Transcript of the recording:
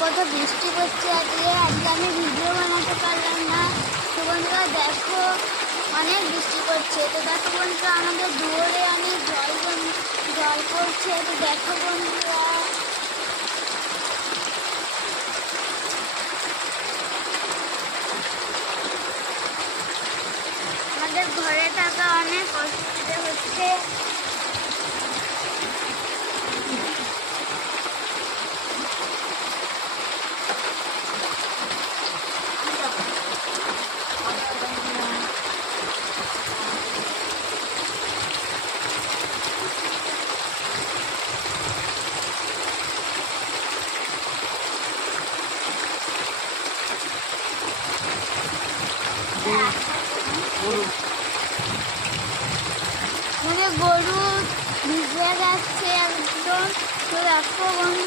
কত বৃষ্টি পড়ছে আজকে আমি ভিডিও বানাতে পারলাম না। তো বন্ধুরা দেখো অনেক বৃষ্টি পড়ছে। তো দেখো বন্ধুরা আমাদের দুয়ারে অনেক জল পড়ছে। তো দেখো বন্ধুরা আমাদের ঘরে থাকা অনেক অসুবিধা হচ্ছে। মানে গরু ভিজে যাচ্ছে একদম। তো দেখো বন্ধুরা